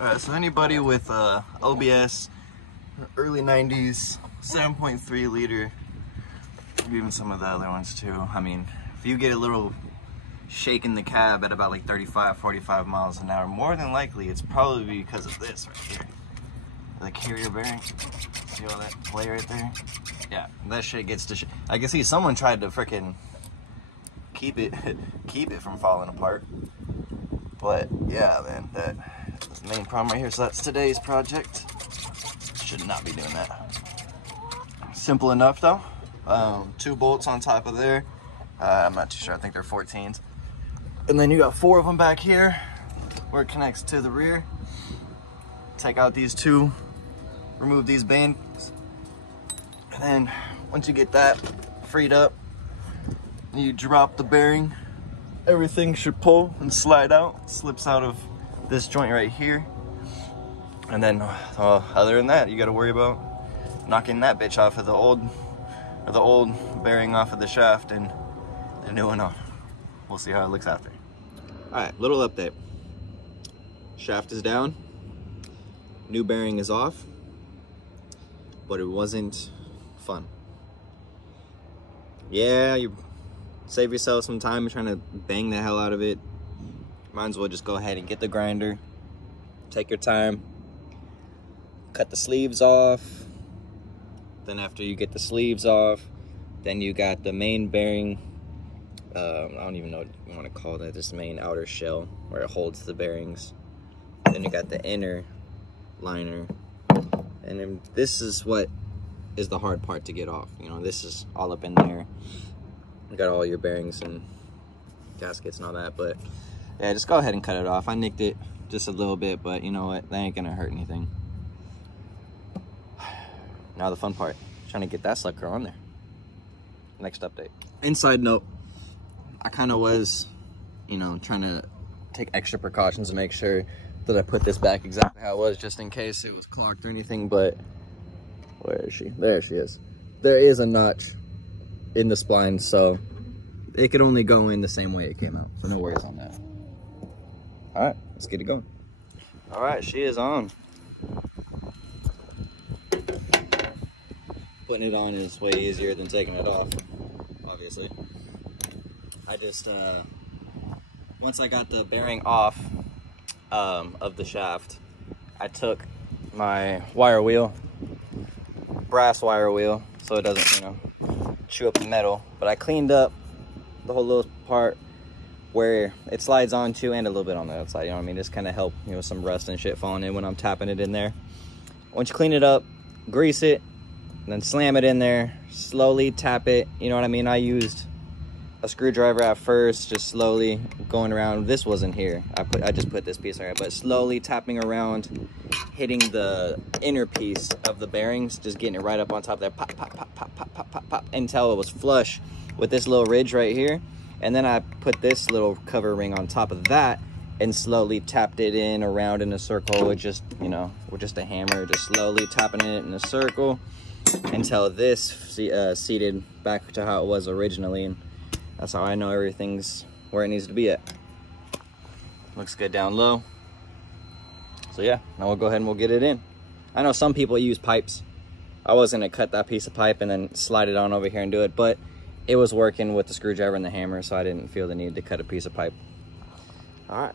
Alright, so anybody with OBS, early 90s, 7.3 liter, even some of the other ones too. I mean, if you get a little shake in the cab at about like 35, 45 miles an hour, more than likely it's probably because of this right here. The carrier bearing. See all that play right there? Yeah, that shit gets to I can see someone tried to frickin' keep it from falling apart. But yeah, man, that's the main problem right here. So that's today's project. Should not be doing that. Simple enough though. 2 bolts on top of there. I'm not too sure, I think they're 14s. And then you got 4 of them back here where it connects to the rear. Take out these 2, remove these bands. And then once you get that freed up, you drop the bearing. Everything should pull and slide out, slips out of this joint right here. And then other than that, you got to worry about knocking that bitch off of the old bearing off of the shaft and the new one on. We'll see how it looks after. All right, little update. Shaft is down, new bearing is off, but it wasn't fun. Yeah, you save yourself some time trying to bang the hell out of it. Might as well just go ahead and get the grinder, take your time, cut the sleeves off. Then after you get the sleeves off, then you got the main bearing. I don't even know what you want to call that, this main outer shell where it holds the bearings. Then you got the inner liner. And then this is what is the hard part to get off. You know, this is all up in there. You got all your bearings and gaskets and all that, but yeah, just go ahead and cut it off. I nicked it just a little bit, but you know what? That ain't gonna hurt anything. Now the fun part, trying to get that sucker on there. Next update. Inside note, I kind of was, you know, trying to take extra precautions to make sure that I put this back exactly how it was, just in case it was clogged or anything, but where is she? There she is. There is a notch in the spline, so it could only go in the same way it came out, so no worries on that. All right, let's get it going. All right, she is on. Putting it on is way easier than taking it off, obviously. I just, once I got the bearing off of the shaft, I took my wire wheel, brass wire wheel, so it doesn't, you know, chew up the metal, but I cleaned up the whole little part where it slides onto and a little bit on the outside, you know what I mean? Just kind of help, you know, some rust and shit falling in when I'm tapping it in there. Once you clean it up, grease it, and then slam it in there, slowly tap it, you know what I mean? I used a screwdriver at first, just slowly going around. This wasn't here, I just put this piece right, but slowly tapping around, hitting the inner piece of the bearings, just getting it right up on top there, pop, pop, pop, pop, pop, pop, pop, pop, until it was flush with this little ridge right here. And then I put this little cover ring on top of that and slowly tapped it in around in a circle with just, you know, with just a hammer, just slowly tapping it in a circle until this seated back to how it was originally. And that's how I know everything's where it needs to be at. Looks good down low. So yeah, now we'll go ahead and we'll get it in. I know some people use pipes. I was gonna cut that piece of pipe and then slide it on over here and do it, but it was working with the screwdriver and the hammer, so I didn't feel the need to cut a piece of pipe. All right.